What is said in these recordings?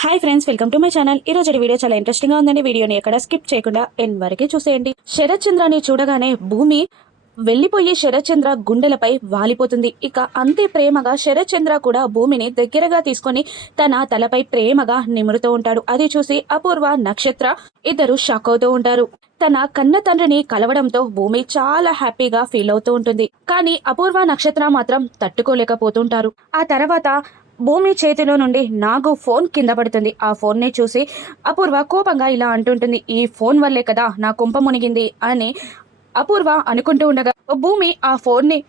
Hi friends, welcome to my channel. ఈ రోజు video చాలా ఇంట్రెస్టింగ్ గా ఉందండి. వీడియోని ఎక్కడ స్కిప్ చేయకుండా ఎండ్ వరకు చూసేయండి. శరత్ చంద్రని చూడగానే భూమి వెళ్లిపోయి శరత్ చంద్ర గుండెలపై వాలిపోతుంది. ఇక అంతే ప్రేమగా శరత్ చంద్ర కూడా భూమిని దగ్గరగా తీసుకొని తన తలపై ప్రేమగా నిమురుతూ ఉంటాడు. అది చూసి అపూర్వ, నక్షత్ర ఇద్దరు షాక్ అవుతూ ఉంటారు. తన కన్న తండ్రిని కలవడంతో భూమి చాలా హ్యాపీగా ఫీల్ అవుతూ ఉంటుంది. కానీ అపూర్వ, నక్షత్ర మాత్రం తట్టుకోలేకపోతుంటారు. ఆ తర్వాత భూమి చేతిలో నుండి నాగు ఫోన్ కింద పడుతుంది. ఆ ఫోన్ ని చూసి అపూర్వ కోపంగా ఇలా అంటుంటుంది, ఈ ఫోన్ వల్లే కదా నా కుంప మునిగింది అని అపూర్వ అనుకుంటూ ఉండగా భూమి ఆ ఫోన్ ని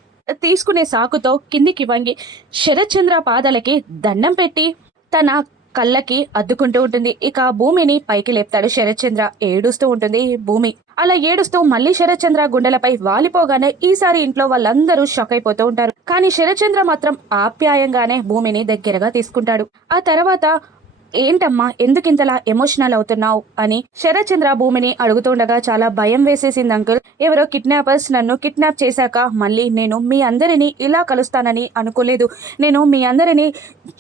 తీసుకునే సాకుతో కిందికి వంగి శరత్ చంద్ర పాదాలకి దండం పెట్టి తన కళ్ళకి అద్దుకుంటూ ఉంటుంది. ఇక భూమిని పైకి లేపుతాడు శరత్ చంద్ర. ఏడుస్తూ ఉంటుంది భూమి. అలా ఏడుస్తూ మళ్ళీ శరత్ చంద్ర గుండెలపై వాలిపోగానే ఈసారి ఇంట్లో వాళ్ళందరూ షాక్ అయిపోతూ ఉంటారు. కానీ శరత్ చంద్ర మాత్రం ఆప్యాయంగానే భూమిని దగ్గరగా తీసుకుంటాడు. ఆ తర్వాత ఏంటమ్మా ఎందుకింతలా ఎమోషనల్ అవుతున్నావు అని శరత్ చంద్ర భూమిని అడుగుతుండగా చాలా భయం వేసేసింది అంకుల్. ఎవరో కిడ్నాపర్స్ నన్ను కిడ్నాప్ చేశాక మళ్ళీ నేను మీ అందరినీ ఇలా కలుస్తానని అనుకోలేదు. నేను మీ అందరినీ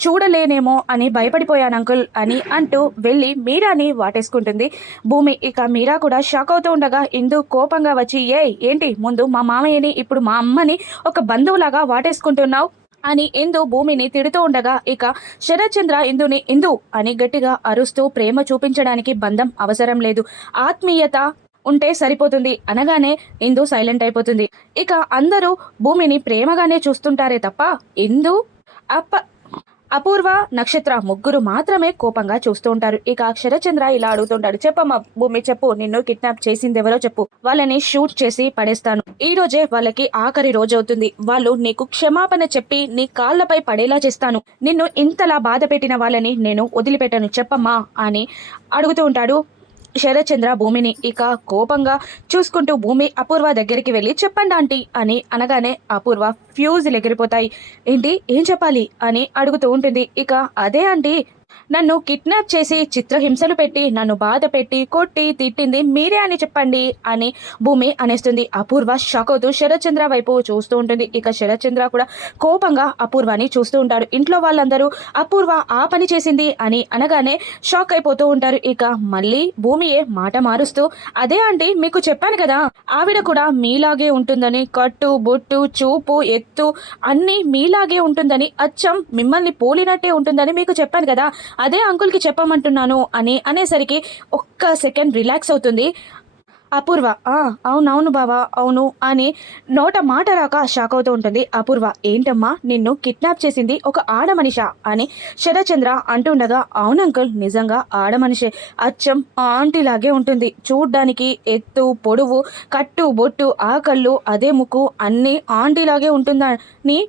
చూడలేనేమో అని భయపడిపోయాను అంకుల్ అని అంటూ వెళ్ళి మీరాని వాటేసుకుంటుంది భూమి. ఇక మీరా కూడా షాక్ అవుతూ ఉండగా ఇందు కోపంగా వచ్చి ఏంటి ముందు మా మామయ్యని ఇప్పుడు మా అమ్మని ఒక బంధువులాగా వాటేసుకుంటున్నావు అని ఇందు భూమిని తిడుతూ ఉండగా ఇక శరత్ చంద్ర ఇందుని ఇందు అని గట్టిగా అరుస్తూ ప్రేమ చూపించడానికి బంధం అవసరం లేదు, ఆత్మీయత ఉంటే సరిపోతుంది అనగానే ఇందు సైలెంట్ అయిపోతుంది. ఇక అందరూ భూమిని ప్రేమగానే చూస్తుంటారే తప్ప ఇందు అపూర్వ, నక్షత్ర ముగ్గురు మాత్రమే కోపంగా చూస్తూ ఉంటారు. ఇక శరత్చంద్ర ఇలా అడుగుతుంటాడు, చెప్పమ్మా భూమి చెప్పు, నిన్ను కిడ్నాప్ చేసింది ఎవరో చెప్పు, వాళ్ళని షూట్ చేసి పడేస్తాను. ఈ రోజే వాళ్ళకి ఆఖరి రోజు అవుతుంది. వాళ్ళు నీకు క్షమాపణ చెప్పి నీ కాళ్లపై పడేలా చేస్తాను. నిన్ను ఇంతలా బాధ పెట్టిన వాళ్ళని నేను వదిలిపెట్టను, చెప్పమ్మా అని అడుగుతూ ఉంటాడు శరత్ చంద్ర భూమిని. ఇక కోపంగా చూసుకుంటూ భూమి అపూర్వ దగ్గరికి వెళ్ళి చెప్పండి ఆంటీ అని అనగానే అపూర్వ ఫ్యూజులు ఎగిరిపోతాయి. ఏంటి ఏం చెప్పాలి అని అడుగుతూ ఉంటుంది. ఇక అదే ఆంటీ, నన్ను కిడ్నాప్ చేసి చిత్రహింసలు పెట్టి నన్ను బాధ పెట్టి కొట్టి తిట్టింది మీరే అని చెప్పండి అని భూమి అనేస్తుంది. అపూర్వ షాక్ అవుతూ శరత్ చంద్ర వైపు చూస్తూ ఉంటుంది. ఇక శరత్ చంద్ర కూడా కోపంగా అపూర్వని చూస్తూ ఉంటాడు. ఇంట్లో వాళ్ళందరూ అపూర్వ ఆ పని చేసింది అని అనగానే షాక్ అయిపోతూ ఉంటారు. ఇక మళ్ళీ భూమియే మాట మారుస్తూ అదే ఆంటీ, మీకు చెప్పాను కదా ఆవిడ కూడా మీలాగే ఉంటుందని, కట్టు బొట్టు చూపు ఎత్తు అన్నీ మీలాగే ఉంటుందని, అచ్చం మిమ్మల్ని పోలినట్టే ఉంటుందని మీకు చెప్పాను కదా, అదే అంకుల్కి చెప్పమంటున్నాను అని అనేసరికి ఒక్క సెకండ్ రిలాక్స్ అవుతుంది అపూర్వ. అవునవును బావా, అవును అని నోట మాట రాక షాక్ అవుతూ ఉంటుంది అపూర్వ. ఏంటమ్మా నిన్ను కిడ్నాప్ చేసింది ఒక ఆడమనిషా అని శరత్చంద్ర అంటుండగా అవును అంకుల్, నిజంగా ఆడమనిషే, అచ్చం ఆంటీలాగే ఉంటుంది, చూడ్డానికి ఎత్తు పొడువు కట్టు బొట్టు ఆ కళ్ళు అదే ముక్కు అన్నీ ఆంటీలాగే ఉంటుందని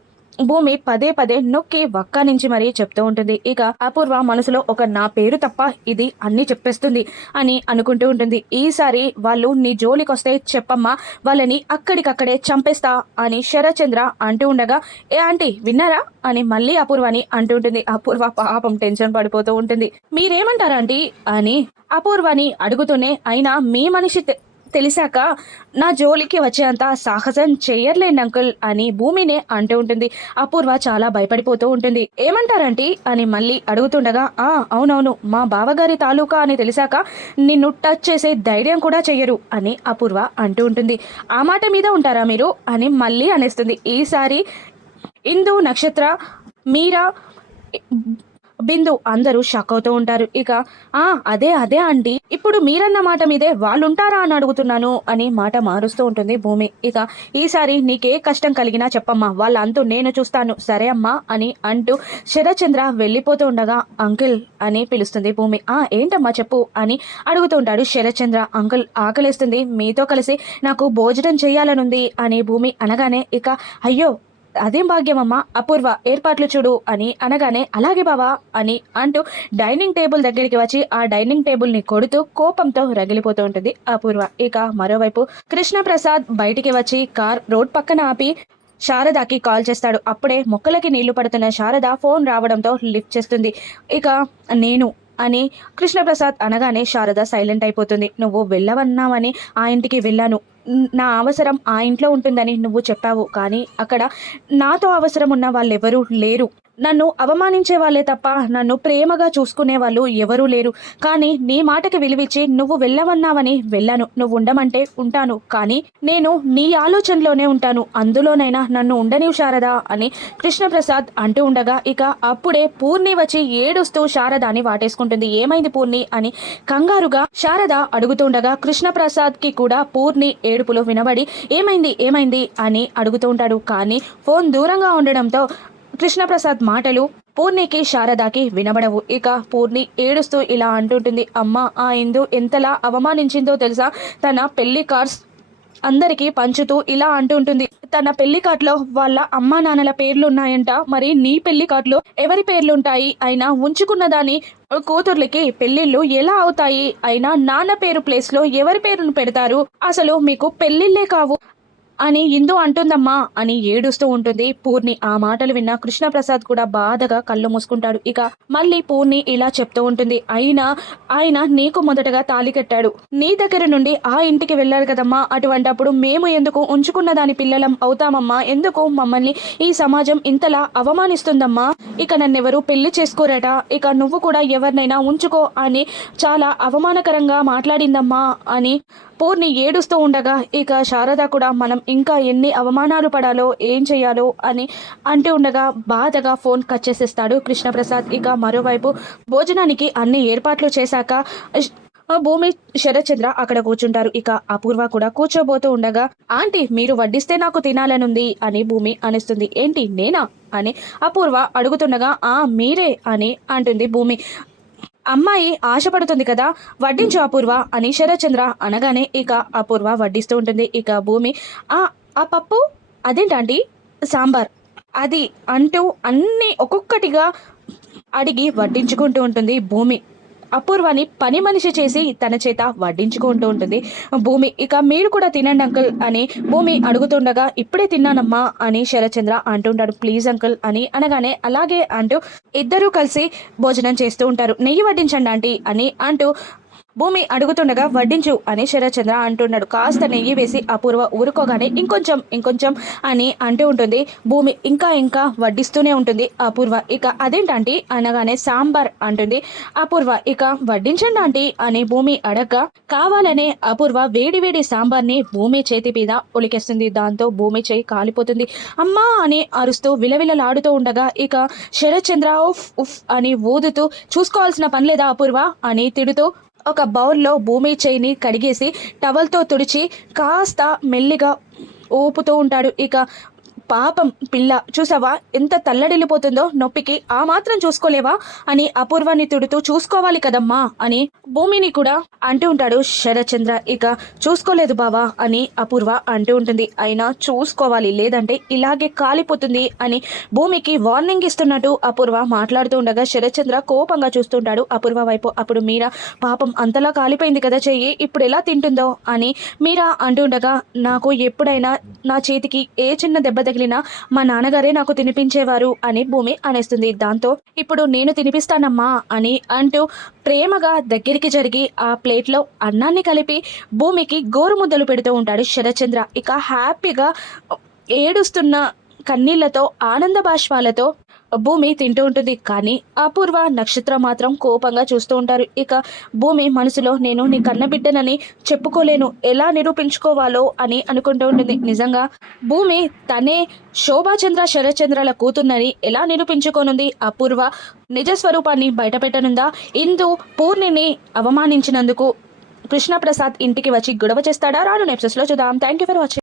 భూమి పదే పదే నొక్కి వక్క నుంచి మరీ చెప్తూ ఉంటుంది. ఇక అపూర్వ మనసులో ఒక నా పేరు తప్ప ఇది అన్ని చెప్పేస్తుంది అని అనుకుంటూ ఉంటుంది. ఈసారి వాళ్ళు నీ జోలికొస్తే చెప్పమ్మా, వాళ్ళని అక్కడికక్కడే చంపేస్తా అని శరత్చంద్ర అంటూ ఉండగా ఏ ఆంటీ విన్నారా అని మళ్ళీ అపూర్వని అంటూ ఉంటుంది. అపూర్వ పాపం టెన్షన్ పడిపోతూ ఉంటుంది. మీరేమంటారా ఆంటీ అని అపూర్వని అడుగుతూనే అయినా మీ మనిషి తెలిసాక నా జోలికి వచ్చేంత సాహసం చెయ్యర్లేండి అంకుల్ అని భూమినే అంటూ ఉంటుంది. అపూర్వ చాలా భయపడిపోతూ ఉంటుంది. ఏమంటారంటీ అని మళ్ళీ అడుగుతుండగా అవునవును, మా బావగారి తాలూకా అని తెలిసాక నిన్ను టచ్ చేసే ధైర్యం కూడా చెయ్యరు అని అపూర్వ అంటూ ఉంటుంది. ఆ మాట మీద ఉంటారా మీరు అని మళ్ళీ అనేస్తుంది. ఈసారి ఇందు, నక్షత్ర, మీరా, బిందు అందరూ షాక్ అవుతూ ఉంటారు. ఇక అదే అదే ఆంటీ, ఇప్పుడు మీరన్న మాట మీదే వాళ్ళుంటారా అని అడుగుతున్నాను అని మాట మారుస్తూ ఉంటుంది భూమి. ఇక ఈసారి నీకే కష్టం కలిగినా చెప్పమ్మా, వాళ్ళ అంతు నేను చూస్తాను సరే అమ్మా అని అంటూ శరత్చంద్ర వెళ్ళిపోతూ ఉండగా అంకుల్ అని పిలుస్తుంది భూమి. ఏంటమ్మా చెప్పు అని అడుగుతూ ఉంటాడు శరత్చంద్ర. అంకుల్ ఆకలేస్తుంది, మీతో కలిసి నాకు భోజనం చేయాలనుంది అని భూమి అనగానే ఇక అయ్యో అదేం భాగ్యమమ్మా, అపూర్వ ఏర్పాట్లు చూడు అని అనగానే అలాగే బావా అని అంటూ డైనింగ్ టేబుల్ దగ్గరికి వచ్చి ఆ డైనింగ్ టేబుల్ ని కొడుతూ కోపంతో రగిలిపోతూ ఉంటుంది అపూర్వ. ఇక మరోవైపు కృష్ణప్రసాద్ బయటికి వచ్చి కార్ రోడ్ పక్కన ఆపి శారదాకి కాల్ చేస్తాడు. అప్పుడే మొక్కలకి నీళ్లు పడుతున్న శారద ఫోన్ రావడంతో లిఫ్ట్ చేస్తుంది. ఇక నేను అని కృష్ణప్రసాద్ అనగానే శారద సైలెంట్ అయిపోతుంది. నువ్వు వెళ్ళవన్నావని ఆ ఇంటికి వెళ్ళాను, నా అవసరం ఆ ఇంట్లో ఉంటుందని నువ్వు చెప్పావు, కానీ అక్కడ నాతో అవసరం ఉన్న వాళ్ళెవరూ లేరు, నన్ను అవమానించే వాళ్ళే తప్ప నన్ను ప్రేమగా చూసుకునే వాళ్ళు ఎవరూ లేరు. కానీ నీ మాటకి విలువిచ్చి నువ్వు వెళ్ళమన్నావని వెళ్ళాను. నువ్వు ఉండమంటే ఉంటాను. కానీ నేను నీ ఆలోచనలోనే ఉంటాను. అందులోనైనా నన్ను ఉండనివ్వు శారదా అని కృష్ణప్రసాద్ అంటూ ఉండగా ఇక అప్పుడే పూర్ణి వచ్చి ఏడుస్తూ శారదాని వాటేసుకుంటుంది. ఏమైంది పూర్ణి అని కంగారుగా శారద అడుగుతుండగా కృష్ణప్రసాద్కి కూడా పూర్ణి ఏడుపులు వినబడి ఏమైంది ఏమైంది అని అడుగుతూ ఉంటాడు. కానీ ఫోన్ దూరంగా ఉండడంతో కృష్ణప్రసాద్ మాటలు పూర్ణికి శారదాకి వినబడవు. ఇక పూర్ణి ఏడుస్తూ ఇలా అంటుంటుంది, అమ్మ ఆ ఇందు ఎంతలా అవమానించిందో తెలుసా? తన పెళ్లి కార్డ్స్ అందరికీ పంచుతూ ఇలా అంటుంటుంది, తన పెళ్లి కార్డులో వాళ్ళ అమ్మా నాన్నల పేర్లు ఉన్నాయంట, మరి నీ పెళ్లి కార్డులో ఎవరి పేర్లుంటాయి? అయినా ఉంచుకున్న దాని కూతుర్లకి పెళ్లిళ్ళు ఎలా అవుతాయి? అయినా నాన్న పేరు ప్లేస్లో ఎవరి పేరును పెడతారు? అసలు మీకు పెళ్లిళ్ళే కావు అని ఇందు అంటుందమ్మా అని ఏడుస్తూ ఉంటుంది పూర్ణి. ఆ మాటలు విన్న కృష్ణప్రసాద్ కూడా బాధగా కళ్ళు మూసుకుంటాడు. ఇక మళ్ళీ పూర్ణి ఇలా చెప్తూ ఉంటుంది, ఆయన నీకు మొదటగా తాళి కట్టాడు, నీ దగ్గర నుండి ఆ ఇంటికి వెళ్ళాడు కదమ్మా, అటువంటప్పుడు మేము ఎందుకు ఉంచుకున్న దాని పిల్లలం అవుతామమ్మా? ఎందుకు మమ్మల్ని ఈ సమాజం ఇంతలా అవమానిస్తుందమ్మా? ఇక నన్నెవరు పెళ్లి చేసుకోరట, ఇక నువ్వు కూడా ఎవరినైనా ఉంచుకో అని చాలా అవమానకరంగా మాట్లాడిందమ్మా అని పూర్ణి ఏడుస్తూ ఉండగా ఇక శారద కూడా మనం ఇంకా ఎన్ని అవమానాలు పడాలో ఏం చేయాలో అని అంటూ ఉండగా బాధగా ఫోన్ కట్ చేసేస్తాడు కృష్ణప్రసాద్. ఇక మరోవైపు భోజనానికి అన్ని ఏర్పాట్లు చేశాక భూమి శరత్చంద్ర అక్కడ కూర్చుంటారు. ఇక అపూర్వ కూడా కూర్చోబోతూ ఉండగా ఆంటీ మీరు వడ్డిస్తే నాకు తినాలనుంది అని భూమి అనిస్తుంది. ఏంటి నేనా అని అపూర్వ అడుగుతుండగా మీరే అని అంటుంది భూమి. అమ్మాయి ఆశపడుతుంది కదా, వడ్డించు అపూర్వ అని శరత్చంద్ర అనగానే ఇక అపూర్వ వడ్డిస్తూ ఉంటుంది. ఇక భూమి ఆ పప్పు అదేంటండి, సాంబార్ అది అంటూ అన్నీ ఒక్కొక్కటిగా అడిగి వడ్డించుకుంటూ ఉంటుంది భూమి. అపూర్వని పని మనిషి చేసి తన చేత వడ్డించుకుంటూ ఉంటుంది భూమి. ఇక మీరు కూడా తినండి అంకుల్ అని భూమి అడుగుతుండగా ఇప్పుడే తిన్నానమ్మా అని శరత్చంద్ర అంటుంటాడు. ప్లీజ్ అంకుల్ అని అనగానే అలాగే అంటూ ఇద్దరూ కలిసి భోజనం చేస్తూ ఉంటారు. నెయ్యి వడ్డించండి ఆంటీ అని అంటూ భూమి అడుగుతుండగా వడ్డించు అని శరత్చంద్ర అంటున్నాడు. కాస్త నెయ్యి వేసి అపూర్వ ఊరుకోగానే ఇంకొంచెం అని అంటూ ఉంటుంది భూమి. ఇంకా వడ్డిస్తూనే ఉంటుంది అపూర్వ. ఇక అదేంటంటీ అనగానే సాంబార్ అంటుంది అపూర్వ. ఇక వడ్డించండి ఆంటీ అని భూమి అడగగా కావాలనే అపూర్వ వేడి సాంబార్ని భూమి చేతి మీద ఒలికేస్తుంది. దాంతో భూమి చేయి కాలిపోతుంది. అమ్మా అని అరుస్తూ విలవిలలాడుతూ ఉండగా ఇక శరత్చంద్ర ఉఫ్ ఉఫ్ అని ఊదుతూ చూసుకోవాల్సిన పనిలేదా అపూర్వ అని తిడుతూ ఒక బౌల్లో భూమి చేయిని కడిగేసి టవల్తో తుడిచి కాస్త మెల్లిగా ఊపుతూ ఉంటాడు. ఇక పాపం పిల్ల చూసావా ఎంత తల్లడిల్లిపోతుందో నొప్పికి, ఆ మాత్రం చూసుకోలేవా అని అపూర్వాన్ని తిడుతూ చూసుకోవాలి కదమ్మా అని భూమిని కూడా అంటూ ఉంటాడు శరత్చంద్ర. ఇక చూసుకోలేదు బావా అని అపూర్వ అంటూ ఉంటుంది. అయినా చూసుకోవాలి లేదంటే ఇలాగే కాలిపోతుంది అని భూమికి వార్నింగ్ ఇస్తున్నట్టు అపూర్వ మాట్లాడుతూ ఉండగా శరత్చంద్ర కోపంగా చూస్తుంటాడు అపూర్వ వైపు. అప్పుడు మీరా పాపం అంతలా కాలిపోయింది కదా చెయ్యి, ఇప్పుడు ఎలా తింటుందో అని మీరా అంటూ ఉండగా నాకు ఎప్పుడైనా నా చేతికి ఏ చిన్న దెబ్బ మా నాన్నగారే నాకు తినిపించేవారు అని భూమి అనేస్తుంది. దాంతో ఇప్పుడు నేను తినిపిస్తానమ్మా అని అంటూ ప్రేమగా దగ్గరికి జరిగి ఆ ప్లేట్లో అన్నాన్ని కలిపి భూమికి గోరుముద్దలు పెడుతూ ఉంటాడు శరత్చంద్ర. ఇక హ్యాపీగా ఏడుస్తున్న కన్నీళ్లతో ఆనంద బాష్పాలతో భూమి తింటూ ఉంటుంది. కానీ అపూర్వ నక్షత్రం మాత్రం కోపంగా చూస్తూ ఉంటారు. ఇక భూమి మనసులో నేను నీ కన్నబిడ్డనని చెప్పుకోలేను, ఎలా నిరూపించుకోవాలో అని అనుకుంటూ ఉంటుంది. నిజంగా భూమి తనే శోభాచంద్ర శరత్చంద్రల కూతుర్నని ఎలా నిరూపించుకోనుంది? అపూర్వ నిజస్వరూపాన్ని బయటపెట్టనుందా? ఇందు పూర్ణిని అవమానించినందుకు కృష్ణప్రసాద్ ఇంటికి వచ్చి గొడవ చేస్తాడా? రాను ఎపిసోడ్స్లో చూద్దాం. Thank you for watching.